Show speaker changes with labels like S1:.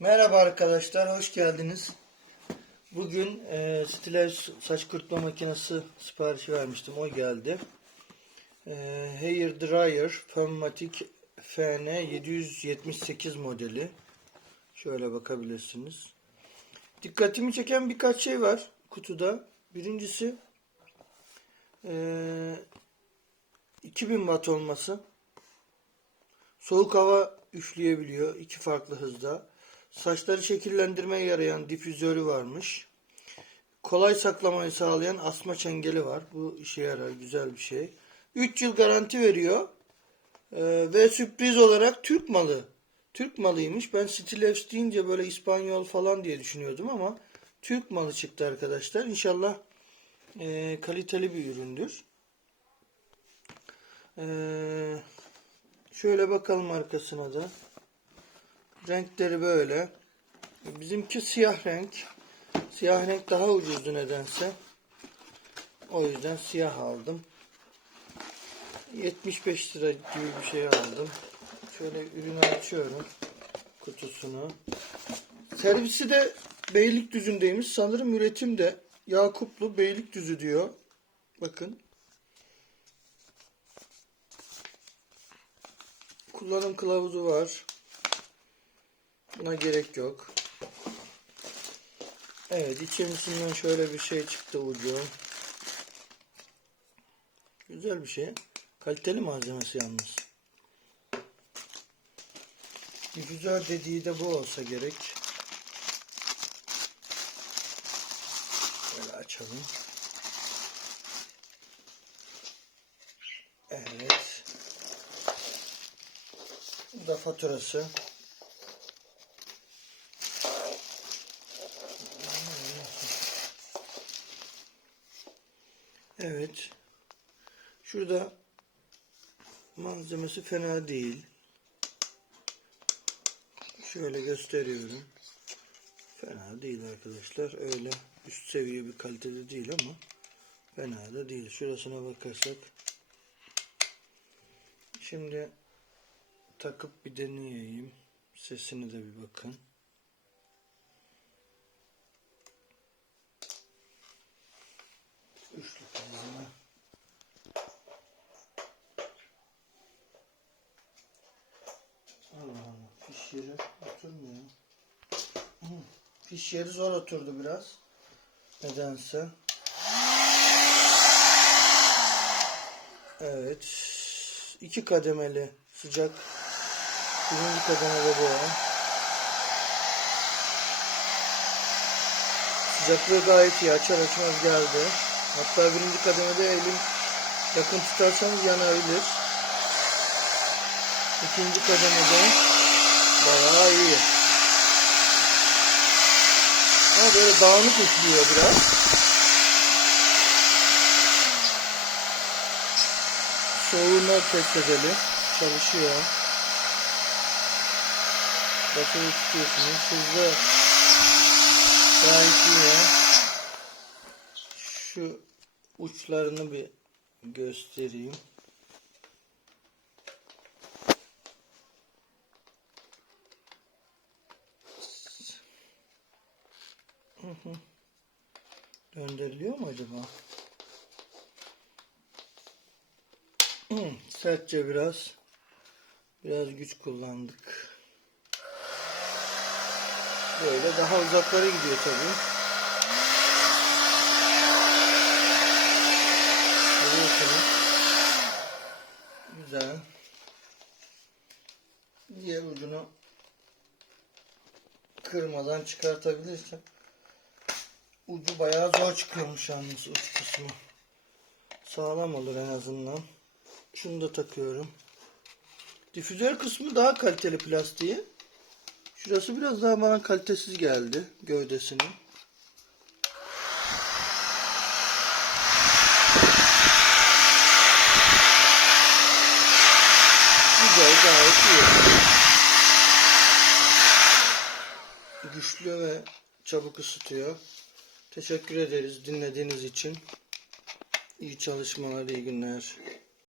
S1: Merhaba arkadaşlar, hoş geldiniz. Bugün e, Stiles saç kurutma makinesi siparişi vermiştim, o geldi. E, Hair Dryer Permatic FN 778 modeli. Şöyle bakabilirsiniz. Dikkatimi çeken birkaç şey var kutuda. Birincisi e, 2000 watt olması. Soğuk hava üfleyebiliyor iki farklı hızda. Saçları şekillendirmeye yarayan difüzörü varmış. Kolay saklamayı sağlayan asma çengeli var. Bu işe yarar, güzel bir şey. 3 yıl garanti veriyor. Ee, ve sürpriz olarak Türk malı. Türk malıymış. Ben Stilevs deyince böyle İspanyol falan diye düşünüyordum ama Türk malı çıktı arkadaşlar. İnşallah e, kaliteli bir üründür. Ee, şöyle bakalım arkasına da. Renkleri böyle. Bizimki siyah renk. Siyah renk daha ucuzdu nedense. O yüzden siyah aldım. 75 lira gibi bir şey aldım. Şöyle ürünü açıyorum. Kutusunu. Servisi de Beylikdüzü'ndeymiş. Sanırım üretim de Yakuplu Beylikdüzü diyor. Bakın. Kullanım kılavuzu var. Buna gerek yok. Evet içerisinden şöyle bir şey çıktı ucu. Güzel bir şey. Kaliteli malzemesi yalnız. Difüzör dediği de bu olsa gerek. Böyle açalım. Evet. Bu da faturası. Evet. Şurada malzemesi fena değil. Şöyle gösteriyorum. Fena değil arkadaşlar. Öyle üst seviye bir kalitede değil ama fena da değil. Şurasına bakarsak şimdi takıp bir deneyeyim. Sesini de bir bakın. Üçlü kullanma. Allah Allah. Fiş yeri oturmuyor. Fiş yeri zor oturdu biraz. Nedense. Evet. İki kademeli sıcak. Birinci kademede bu. Sıcaklığı gayet iyi. Açar açmaz geldi. Hatta birinci kademede elim yakın tutarsanız yanabilir. İkinci kademede bayağı iyi. Ama böyle dağınık üflüyor biraz. Soğuğunu test edelim. Çalışıyor. Basılı tutuyorsunuz. Hızlı gayet iyi. Şu uçlarını bir göstereyim. Hı. Döndürülüyor mu acaba? Sertçe biraz biraz güç kullandık. Böyle daha uzaklara gidiyor tabii. Güzel. Diğer ucunu kırmadan çıkartabilirsem ucu bayağı zor çıkıyormuş yalnız uç kısmı. Sağlam olur en azından. Şunu da takıyorum. Difüzör kısmı daha kaliteli plastiği. Şurası biraz daha bana kalitesiz geldi gövdesinin. Güzel gayet iyi. Güçlü ve çabuk ısıtıyor. Teşekkür ederiz dinlediğiniz için. İyi çalışmalar, iyi günler.